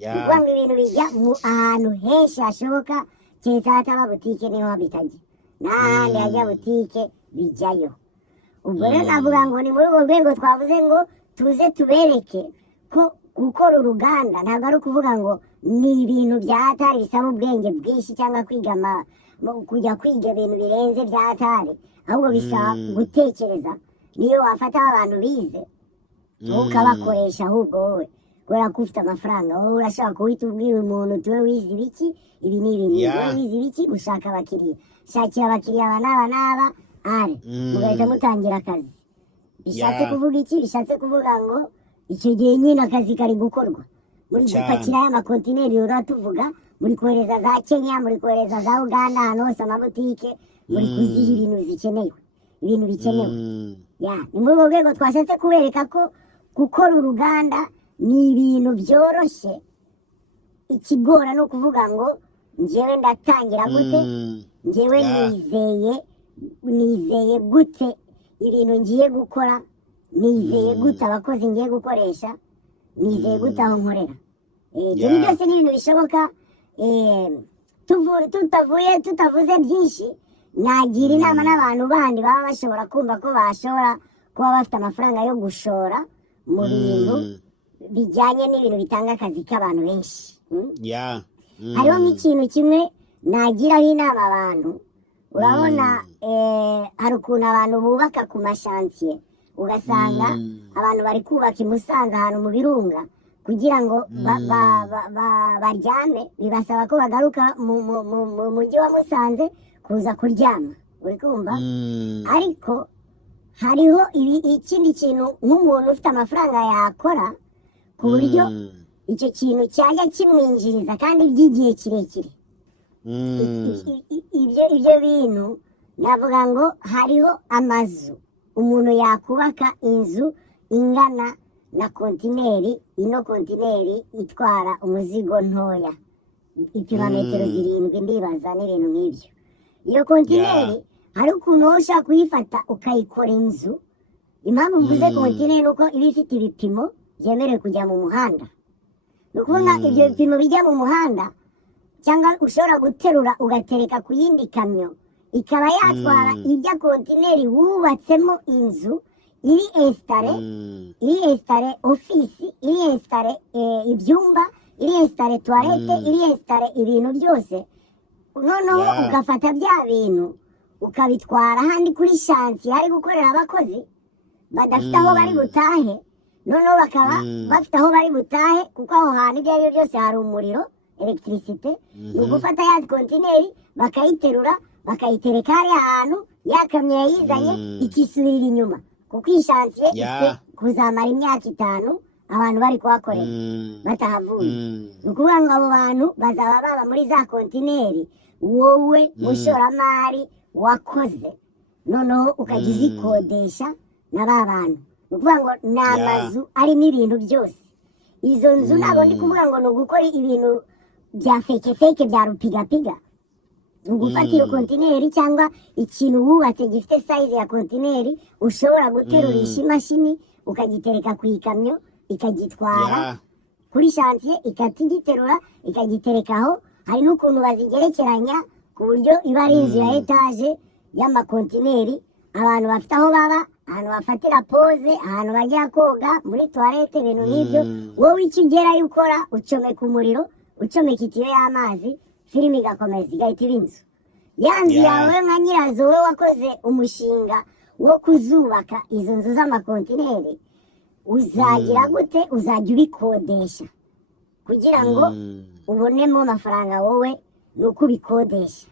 ukuvuga ngo ibintu bijya ahantu henshi hashoboka keretse hataba butike niho bitajya n'ahandi hajya butike bijyayo. ubwo rero navuga ngo ni muri urwo rwego twavuze ngo tuze tubereke ko gukora uruganda ntabwo ari ukuvuga ngo ni ibintu bya hatari bisaba ubwenge bwinshi cyangwa kujya kwiga ibintu birenze bya hatari, ahubwo bisaba gutekereza. niyo wafata abantu bize ukabakoresha ahubwo wowe kubera ko ufite amafaranga wowe urashaka kuhita ubwira umuntu tuwe wize ibiki ibi ni ibintu wowe wize ibiki ushaka abakiriya, shakira abakiriya aba n'aba n'aba ari mugahita mutangira akazi. bishatse kuvuga iki? bishatse kuvuga ngo icyo gihe nyine akazi kari gukorwa muri gupakira y'amakontineri uratuvuga, muri kohereza za Kenya, muri kohereza za Uganda, ahantu hose amabutike muri kuziha ibintu zikenewe, ibintu bikenewe. ni muri urwo rwego twashatse kubereka ko gukora uruganda ni ibintu byoroshye. ikigora ni ukuvuga ngo njyewe ndatangira gute, njyewe nizeye gute ibintu ngiye gukora, nizeye gute abakozi ngiye gukoresha, nizeye gute aho nkorera. ibyo byose ni ibintu bishoboka. tutavuze byinshi, nagira inama n'abantu bandi baba bashobora kumva ko bashobora kuba bafite amafaranga yo gushora mu bintu bijyanye n'ibintu bitanga akazi k'abantu benshi. hariho nk'ikintu kimwe nagiraho inama abantu. urabona hari ukuntu abantu bubaka ku mashansiye, ugasanga abantu bari kubaka i Musanze ahantu mu birunga kugira ngo baryame, bibasaba ko bagaruka mu mujyi wa Musanze kuza kuryama, uri kumva? ariko hariho ikindi kintu nk'umuntu ufite amafaranga yakora ku buryo icyo kintu cyajya kimwinjiriza kandi by'igihe kirekire. ibyo bintu navuga ngo hariho amazu umuntu yakubaka inzu ingana na kontineri, ino kontineri itwara umuzigo ntoya ipima metero 7 ndibaza n'ibintu nk'ibyo. iyo kontineri hari ukuntu wowe ushaka kuyifata ukayikora inzu. impamvu mvuze kontineri ni uko iba ifite ibipimo byemerewe kujya mu muhanda. ni ukuvuga ibyo bipimo bijya mu muhanda cyangwa ushobora guterura ugatereka ku yindi kamyo ikaba yatwara ijya kontineri wubatsemo inzu iri esitare ofisi, iri esitare ibyumba, iri esitare tuwarete, iri esitare ibintu byose. noneho ugafata bya bintu ukabitwara ahandi kuri shansiye hari gukorera abakozi badafite aho bari butahe. noneho bakaba bafite aho bari butahe kuko aho hantu ibyo ari byo byose hari umuriro, electricité. ni ugufata ya kontineri bakayiterura bakayitereka hariya ahantu yakamyo yayizanye ikisubirira inyuma, kuko iyi shansiye ifite kuzamara imyaka 5 abantu bari kuhakorera batahavuye. ni ukuvuga ngo abo bantu bazaba baba muri za kontineri wowe mushoramari wakoze, noneho ukajya uzikodesha na ba bantu. ni ukuvuga ngo ni amazu arimo ibintu byose. izo nzu ntabwo ndi kuvuga ngo ni ugukora ibintu bya feke bya rupigapiga. ni ugufata iyo kontineri cyangwa ikintu wubatse gifite sayizi ya kontineri ushobora guterurisha imashini ukagitereka ku ikamyo ikagitwara kuri shansiye ikagiterura ikagiterekaho. hari n'ukuntu bazigerekeranya ku buryo iba ari inzu ya etaje y'amakontineri, abantu bafite aho baba, ahantu bafatira poze, ahantu bajya koga, muri tuwarete, ibintu nk'ibyo. wowe icyo ugerayo ukora ucomeka umuriro, ucomeka itiyo y'amazi, filime igakomeza igahita iba inzu. ya nzu yawe nka nyirazo wowe wakoze umushinga wo kuzubaka izo nzu z'amakontineri, uzagira gute? uzajya ubikodesha kugira ngo ubonemo amafaranga. wowe ni uko ubikodesha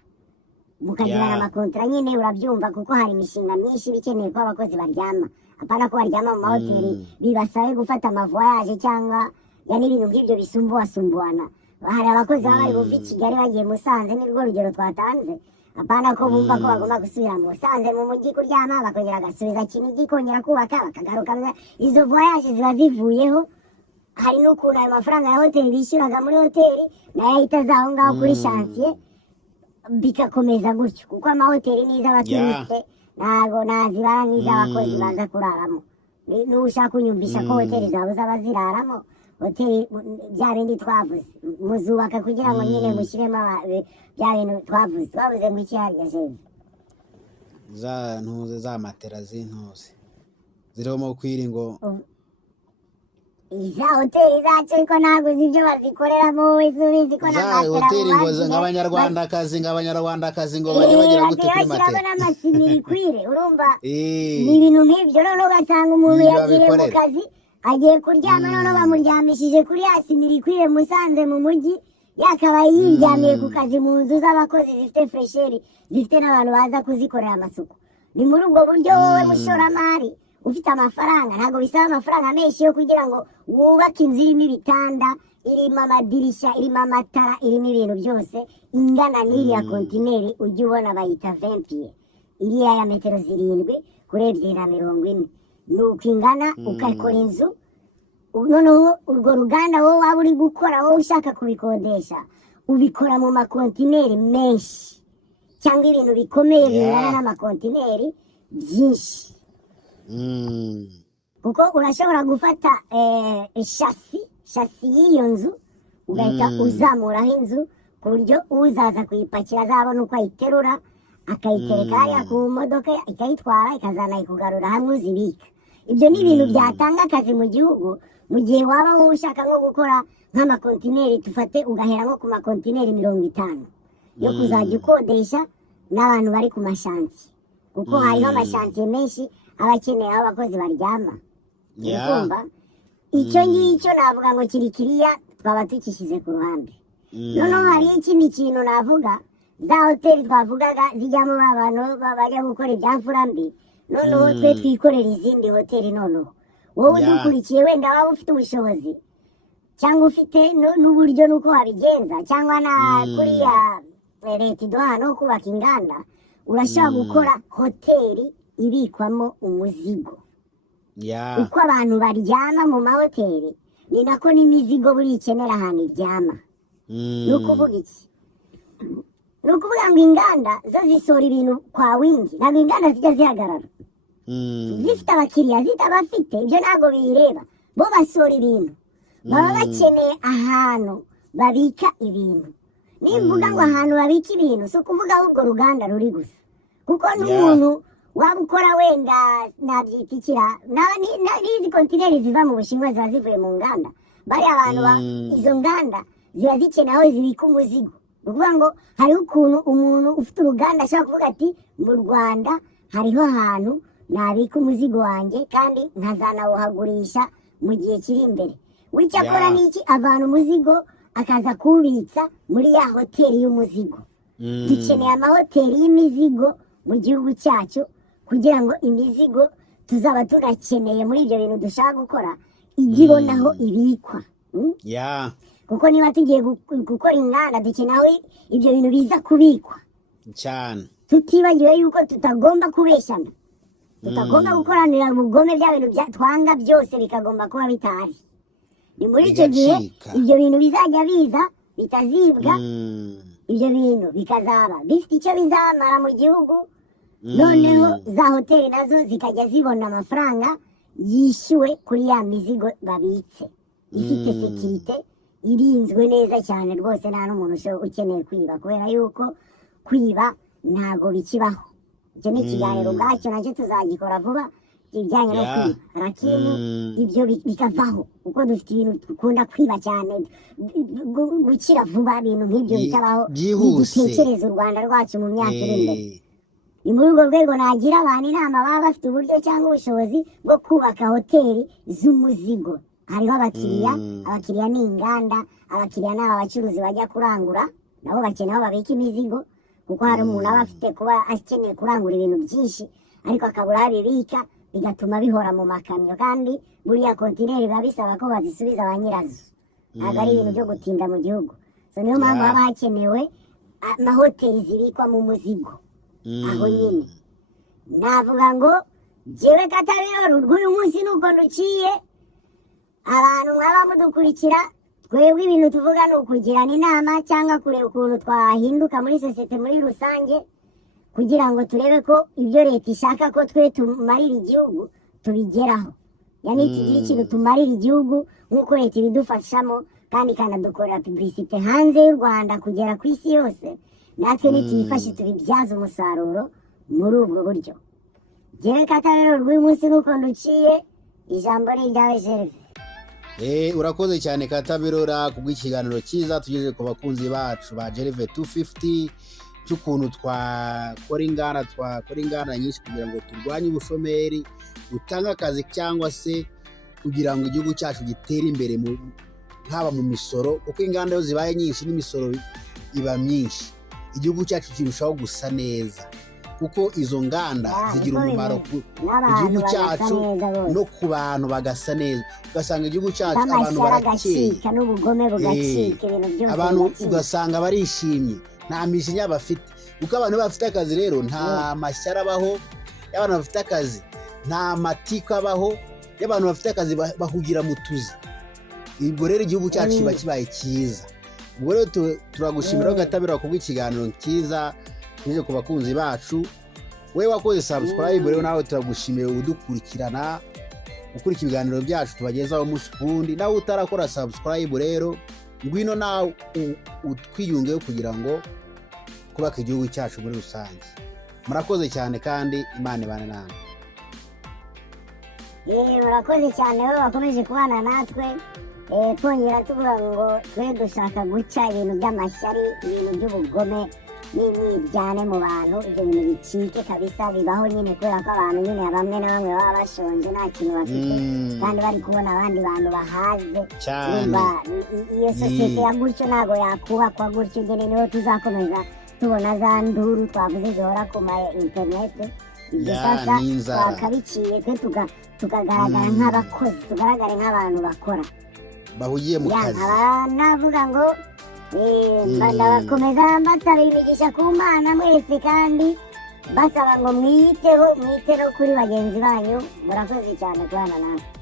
mukagirana amakontara nyine, urabyumva, kuko hari imishinga myinshi bikeneye ko abakozi baryama. apana ko baryama mu mahoteli bibasabe gufata amavoyaje cyangwa n'ibintu nk'ibyo bisumbuana. hari abakozi baba bari buve i Kigali bagiye Musanze, nirwo rugero twatanze. apana ko bumva ko bagomba gusubira mu Musanze mu mujyi kuryama, bakongera agasubiza Kinigi kongera kubaka bakagaruka. izo voyaje ziba zivuyeho. hari n'ukuntu ayo mafaranga ya hoteli bishyuraga muri hoteli nayo ahita azaho ngaho kuri shansiye, bikakomeza gutyo, kuko amahoteli n'iz'abaturiste ntabwo nazibara nk'iz'abakozi baza kuraramo. n'ubu ushaka kunyumvisha ko hoteli zabuze abaziraramo, hoteli bya bindi twavuze muzubaka kugira ngo nyine mushyiremo bya bintu twavuze ngo iki harya shefu za ntuze za matera z'intuze ziriho mu kwiringo iza hoteli zacu ariko ntabwo uzi ibyo bazikoreramo wowe ubizi ko za hoteli ngo nk'abanyarwandakazi ngo bajye bagira gute kuri matera bashyiraho n'amasimirikwire urumva ni ibintu nk'ibyo noneho ugasanga umuntu yagiriye mu kazi agiye kuryama noneho bamuryamishije kuri ya simirikwire musanze mu mujyi yakabaye yiryamiye ku kazi mu nzu z'abakozi zifite fresheri zifite n'abantu baza kuzikorera amasuku ni muri ubwo buryo wowe mushoramari ufite amafaranga ntabwo bisaba amafaranga menshi yo kugira ngo wubake inzu irimo ibitanda irimo amadirishya irimo amatara irimo ibintu byose ingana n'iriya kontineri ujya ubona bayita 20 pieds iriya ya metero 7 kuri 240 ni uko ingana ukakora inzu noneho urwo ruganda wowe waba uri gukora wowe ushaka kubikodesha ubikora mu makontineri menshi cyangwa ibintu bikomeye bingana n'amakontineri byinshi kuko urashobora gufata shasi y'iyo nzu ugahita uzamuraho inzu ku buryo uzaza kuyipakira azabona uko ayiterura akayitereka hariya ku modoka ikayitwara ikazanayikugarura hamwe uzibika ibyo ni ibintu byatanga akazi mu gihugu mu gihe waba wowe ushaka nko gukora nk'amakontineri tufate ugahera nko ku makontineri 50 yo kuzajya ukodesha n'abantu bari ku mashanti kuko hariho amashanti menshi aba akeneye aho abakozi baryama ukumva icyo ngicyo navuga ngo kiriya twaba tukishyize ku ruhande noneho hari ikindi kintu navuga za hoteli twavugaga zijyamo abantu bajya gukora ibyamfura mbi noneho twe twikorera izindi hoteli noneho wowe udukurikiye wenda waba ufite ubushobozi cyangwa ufite n'uburyo n'uko wabigenza cyangwa na kuriya leta iduha no kubaka inganda urashobora gukora hoteli ibikwamo umuzigo uko abantu baryama mu mahoteli ni nako n'imizigo buri ikenera ahantu iryama ni ukuvuga iki ni ukuvuga ngo inganda zo zisohora ibintu kwa wingi ntabwo inganda zijya zihagarara zifite abakiriya zitabafite ibyo ntabwo biyireba bo basohora ibintu baba bakeneye ahantu babika ibintu nimvuga ngo ahantu babika ibintu si ukuvuga aho urwo ruganda ruri gusa kuko n'umuntu waba ukora wenda nabyitsikira n'izi kontineri ziva mu Bushinwa ziba zivuye mu nganda bari abantu izo nganda ziba zikeneye aho zibika umuzigo ni ukuvuga ngo hariho ukuntu umuntu ufite uruganda ashobora kuvuga ati mu Rwanda hariho ahantu nabika umuzigo wanjye kandi nkazanawuhagurisha mu gihe kiri imbere wicyo akora n'iki avana umuzigo akaza kuwubitsa muri ya hoteli y'umuzigo dukeneye amahoteli y'imizigo mu gihugu cyacu kugira ngo imizigo tuzaba tunakeneye muri ibyo bintu dushaka gukora ijye ibona aho ibikwa kuko niba tugiye gukora inganda dukeneye aho ibyo bintu biza kubikwa cyane tutibagiwe yuko tutagomba kubeshyana tutagomba gukoranira ubugome bya bintu twanga byose bikagomba kuba bitahari ni muri icyo gihe ibyo bintu bizajya biza bitazibwa ibyo bintu bikazaba bifite icyo bizamara mu gihugu noneho za hoteli nazo zikajya zibona amafaranga yishyuwe kuri ya mizigo babitse ifite sekirite irinzwe neza cyane rwose nta n'umuntu ukeneye kwiba kubera yuko kwiba ntabwo bikibaho icyo ni ikiganiro ubwacyo nacyo tuzagikora vuba ibijyanye no kwiba rakini ibyo bikavaho kuko dufite ibintu dukunda kwiba cyane gukira vuba ibintu nk'ibyo bitabaho dutekereza u Rwanda rwacu mu myaka iri imbere ni muri urwo rwego nagira abantu inama baba bafite uburyo cyangwa ubushobozi bwo kubaka hoteli z'umuzigo hariho abakiriya ni inganda abakiriya ni abacuruzi bajya kurangura nabo bakeneye aho babika imizigo kuko hari umuntu aba afite kuba akeneye kurangura ibintu byinshi ariko akabura aho abibika bigatuma bihora mu makamyo kandi buriya kontineri biba bisaba ko bazisubiza ba nyirazo ntabwo ari ibintu byo gutinda mu gihugu niyo mpamvu haba hakenewe amahoteli zibikwamo umuzigo aho nyine navuga ngo jyewe Katabirora urw'uyu munsi nuko nduciye abantu mwaba mudukurikira twebwe ibintu tuvuga ni ukugirana inama cyangwa kureba ukuntu twahinduka muri sosiyete muri rusange kugira ngo turebe ko ibyo leta ishaka ko twe tumarira igihugu tubigeraho yani tugira ikintu tumarira igihugu nk'uko leta ibidufashamo kandi ikanadukorera publicité hanze y'u Rwanda kugera ku isi yose, natwe nituyifashe tubibyaza umusaruro muri ubwo buryo. Jewe Katabiro rw'uyu munsi nk'uko nduciye, ijambo ni iryawe Gerve. Urakoze cyane Katabirora kubw'ikiganiro cyiza tugejeje ku bakunzi bacu ba Gerve 250 cy'ukuntu twakora inganda nyinshi kugira ngo turwanye ubushomeri, dutanga akazi cyangwa se kugira ngo igihugu cyacu gitere imbere haba mu misoro, kuko inganda yo zibaye nyinshi n'imisoro iba myinshi, igihugu cyacu kirushaho gusa neza, kuko izo nganda zigira umumaro ku gihugu cyacu no ku bantu bagasa neza. Ugasanga igihugu cyacu abantu barakeye n'ubugome bugacika, ibintu byose abantu ugasanga barishimye, nta mishinya bafite, kuko abantu bafite akazi rero nta mashyara abaho, y'abantu bafite akazi nta matiko abaho, y'abantu bafite akazi bahugira mu tuzi. Ubwo rero igihugu cyacu kiba kibaye cyiza. Ubwo rero turagushimira Katabirora kubw'ikiganiro cyiza tuje ku bakunzi bacu. Wewe wakoze subscribe rero nawe turagushimiye udukurikirana, ukurikira ibiganiro byacu tubagezaho umunsi kundi. Nawe utarakora subscribe rero ngwino nawe utwiyungeho kugira ngo kubaka igihugu cyacu muri rusange. Murakoze cyane kandi Imana ibane namwe. Murakoze cyane wowe wakomeje kubana natwe, twongera tuvuga ngo twe dushaka guca ibintu by'amashyari, ibintu by'ubugome n'imyiryane mu bantu, ibyo bintu bicike kabisa. Bibaho nyine kubera ko abantu nyine bamwe na bamwe baba bashonje nta kintu bafite, kandi bari kubona abandi bantu bahaze. Iyo sosiyete ya gutyo ntabwo yakubakwa gutyo. Nyine niho tuzakomeza tubona za nduru twavuze zihora ku ma interinete. Ibyo sasa twakabiciye twe tukagaragara nk'abakozi, tugaragare nk'abantu bakora bahugiye mu kazi. Navuga ngo ndabakomeza mbasaba imigisha ku Mana mwese, kandi basaba ngo mwiteho kuri bagenzi banyu. Murakoze cyane kubana natwe.